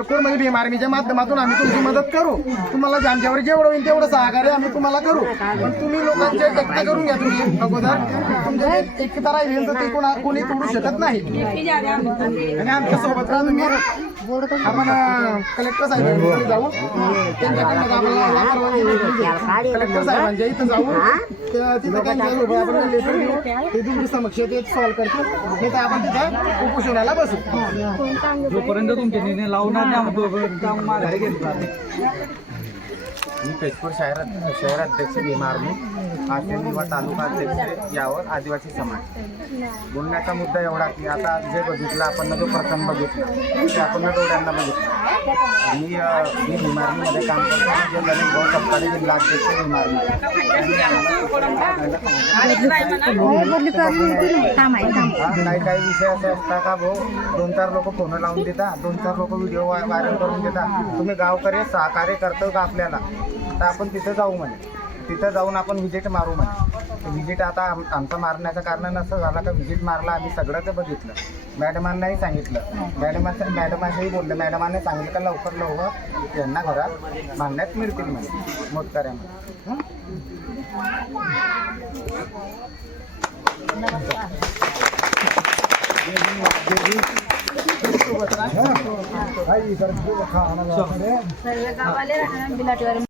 भरपूर म्हणजे भीम आर्मीच्या माध्यमातून आम्ही तुमची मदत करू तुम्हाला ज्यांच्यावर आमच्यावर जेवढं होईल तेवढं सहकार्य आम्ही तुम्हाला करू. पण तुम्ही लोकांचे एकता करून घ्या तुम्ही अगोदर तुमच्या एकता राहील तर ते कोणा कोणी तोडू शकत नाही. आणि आमच्यासोबत राहा तुम्ही. आपण कलेक्टर साहेबांकडे जाऊ त्यांच्याकडनं आम्हाला. कलेक्टर साहेबांच्या इथं जाऊ त्या- तिथं आपण लेटर घेऊ ते तुमच्या समक्ष ते सॉल्व करतो नाही तर आपण तिथं उपोषणाला बसू. जोपर्यंत तुमचे निर्णय लावणार नाही आम्ही तोपर्यंत काम माघारी घेतला. मी पेशपूर शहरात शहराध्यक्ष भीमा आर्मी आशियानी व तालुका अध्यक्ष यावर आदिवासी समाज. बोलण्याचा मुद्दा एवढा की आता जे बघितलं आपण जो प्रथम बघितला ते आपण डोळ्यांना बघितलं. मी मी भीमा आर्मीमध्ये काम करतो. जे ललित भाऊ सपकाळे जिल्हा अध्यक्ष भीमा आर्मी काही विषय असे असतात का भाऊ दोन चार लोक फोन लावून देता दोन चार लोक व्हिडिओ व्हायरल करून देता तुम्ही गावकरी सहकार्य करतो का आपल्याला? तर आपण तिथं जाऊ म्हणे. तिथं जाऊन आपण व्हिजिट मारू म्हणे. व्हिजिट आता आम आमचं मारण्याचं कारण असं झालं का व्हिजिट मारला आम्ही सगळंच बघितलं. मॅडमांनाही सांगितलं. मॅडमाचं मॅडमांनाही बोललं. मॅडमांनी सांगितलं का लवकर लवकर यांना घरात मारण्यात मिळतील म्हणे. मोतकऱ्यामध्ये बिलाटीवर